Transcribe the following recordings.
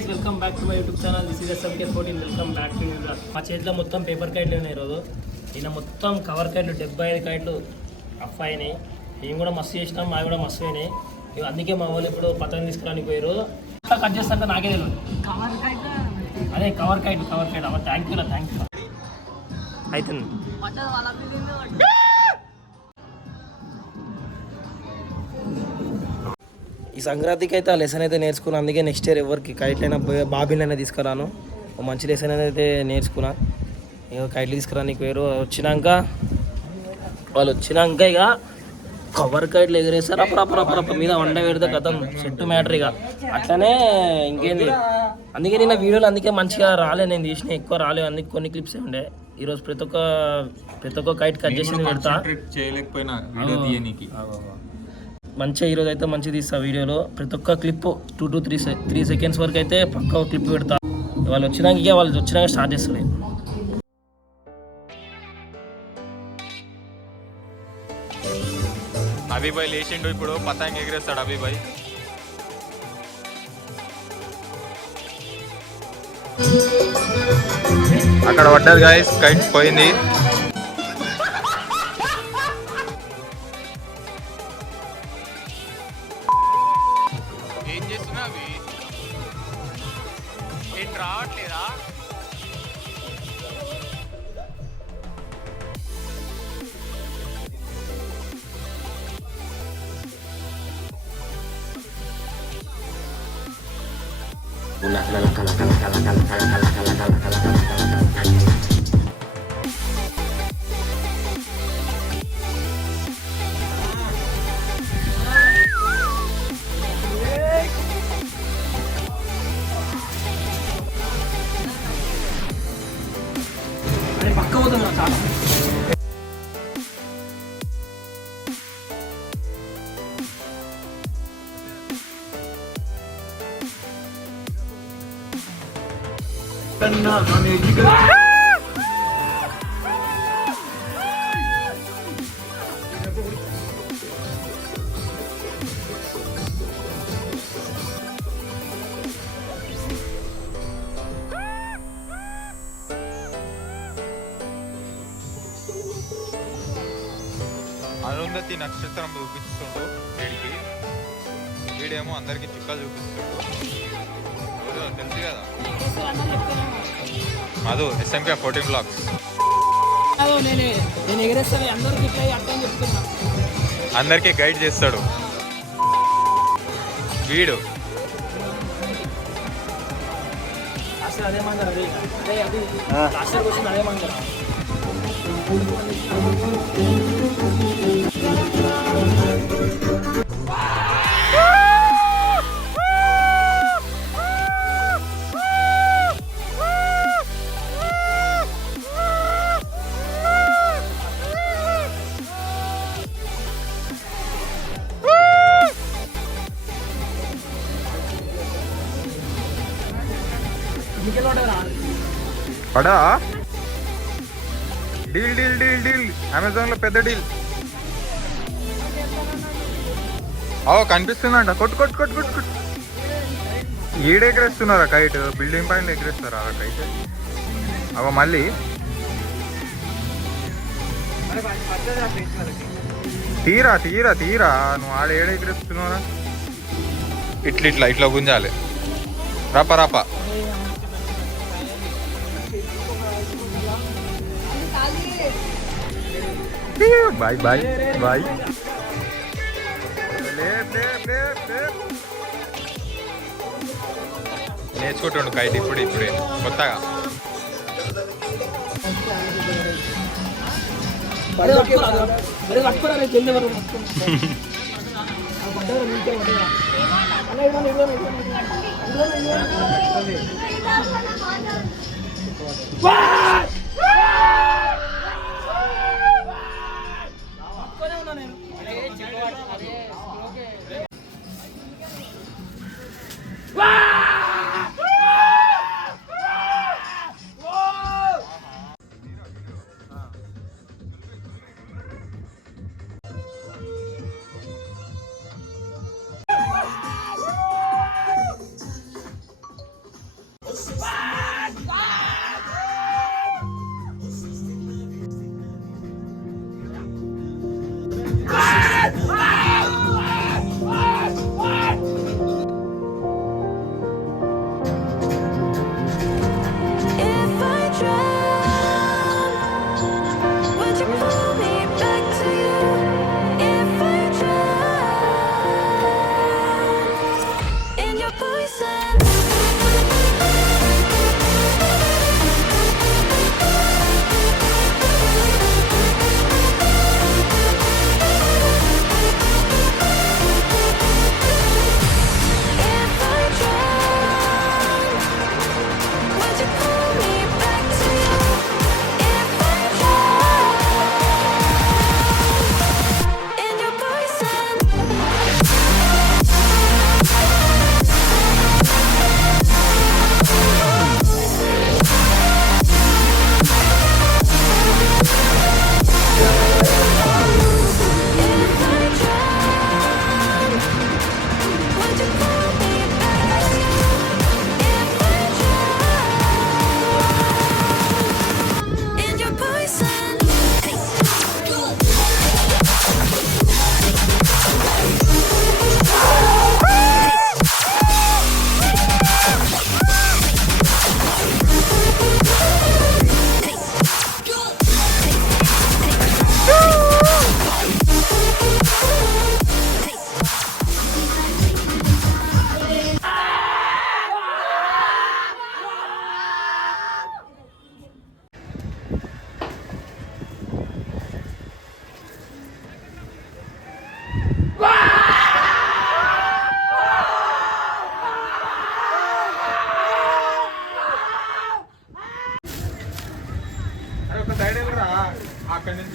guys, welcome back to my YouTube channel. This is SMK14. Welcome back to you. మా చేతిలో మొత్తం paper కైట్లు ఉన్నాయి ఈరోజు. ఈయన మొత్తం కవర్ కైట్లు 75 కైట్లు అఫ్ఫాయినాయి. మేము కూడా మస్తు చేసినాం, మావి కూడా మస్తు అయినాయి. అందుకే మా వాళ్ళు ఇప్పుడు పతంగ తీసుకురానికి పోయారు. కట్ చేస్తాక నాకే తెలియదు. అదే కవర్ కైట్ అవ్వ. థ్యాంక్ యూ అవుతుంది. ఈ సంక్రాంతికి అయితే ఆ లెసన్ అయితే నేర్చుకున్నాను. అందుకే నెక్స్ట్ ఇయర్ ఎవరికి కైట్లైనా బాబీలైనా తీసుకురాను. ఒక మంచి లెసన్ అయితే నేర్చుకున్నా. ఇక కైట్లు తీసుకురానికి వేరు వాళ్ళు వచ్చినాక ఇక కవర్ కైట్లు ఎగిరేస్తారు. అప్పుడు మీద వండ పెడితే కథం సెట్ మ్యాటర్. ఇక అట్లనే ఇంకేంది. అందుకే నిన్న వీడియోలు అందుకే మంచిగా రాలే, నేను తీసిన ఎక్కువ రాలేదు. అందుకే కొన్ని క్లిప్స్ ఉండే. ఈరోజు ప్రతి ఒక్క కైట్ కట్ చేసి పెడతా. మంచిగా ఈరోజు అయితే మంచిగా తీస్తా వీడియోలో. ప్రతి ఒక్క క్లిప్ 2 to 3 seconds వరకు అయితే పక్క క్లిప్ పెడతా. వాళ్ళు వచ్చినాక స్టార్ట్ చేస్తారు. అభిబాయ్ లేచిండు, ఇప్పుడు పతంగ ఎగిరేస్తాడు అభిబాయ్. అక్కడ పడ్డది గాయస్, కైట్ పోయింది. ఏం చేస్తున్నా అవి ఏంటి రావట్లేదా? పక్క పోతుంది చాలా. అరుంధతి నక్షత్రం చూపిస్తుంటూ వీడికి, వీడేమో అందరికి చుక్కలు చూపిస్తుంటూ. తెలుసు కదా మధు, SMK14 vlogs. అందరికి గైడ్ చేస్తాడు వీడు. పడా deal deal deal deal Amazon లో పెద్ద డీల్. కనిపిస్తుందంట. కొట్టు కొట్టు కొట్టు కొట్టు కొట్టు. ఈడ ఎగరేస్తున్నారా కైట్? బిల్డింగ్ పైన ఎగరేస్తారా కైట్? మళ్ళీ తీరా తీరా తీరా. నువ్వు ఆడ ఏడ ఎగరేస్తున్నారా? ఇట్లా గుంజాలి. రాపా బాయ్ బాయ్ బాయ్. నేర్చుకుంటుండు కైట్ ఇప్పుడే కొత్తగా. అక్కడ నుంచి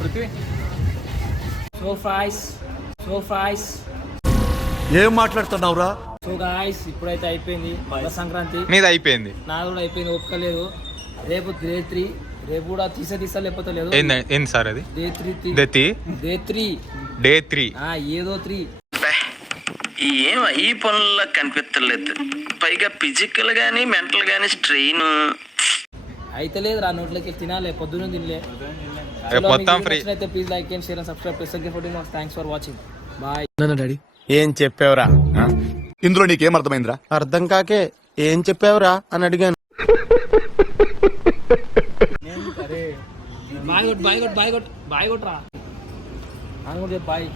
పృథ్వీ సో ఫ్రైస్ ఏం మాట్లాడుతున్నావురా? సో గాయ్స్ ఇప్పుడైతే అయిపోయింది మకర సంక్రాంతి. మీది అయిపోయింది, నాది కూడా అయిపోయింది. ఒప్పుకోలేదు. రేపు డే 3, రేపు కూడా తీసా లేకపోతే లేదు. ఏంది సార్ అది? డే 3 ఏదో 3 ఏం ఈ పనుల్లో కనిపించలేదు. పైగా ఫిజికల్ గానీ మెంటల్ గానీ స్ట్రెయిన్ అయితే లేదు. రా నోట్లకి తినాలి, పొద్దున్న తినలే. మొత్తం ఫ్రీ. అయితే please like and share and subscribe to SMK 14. Thanks for watching. Bye. Daddy ఏం చెప్పావురా? ఇందులో నీకేం అర్థమైందిరా? అర్థం కాకే ఏం చెప్పావురా అని అడిగాను. బాయ్ కొట్రా. బాయ్.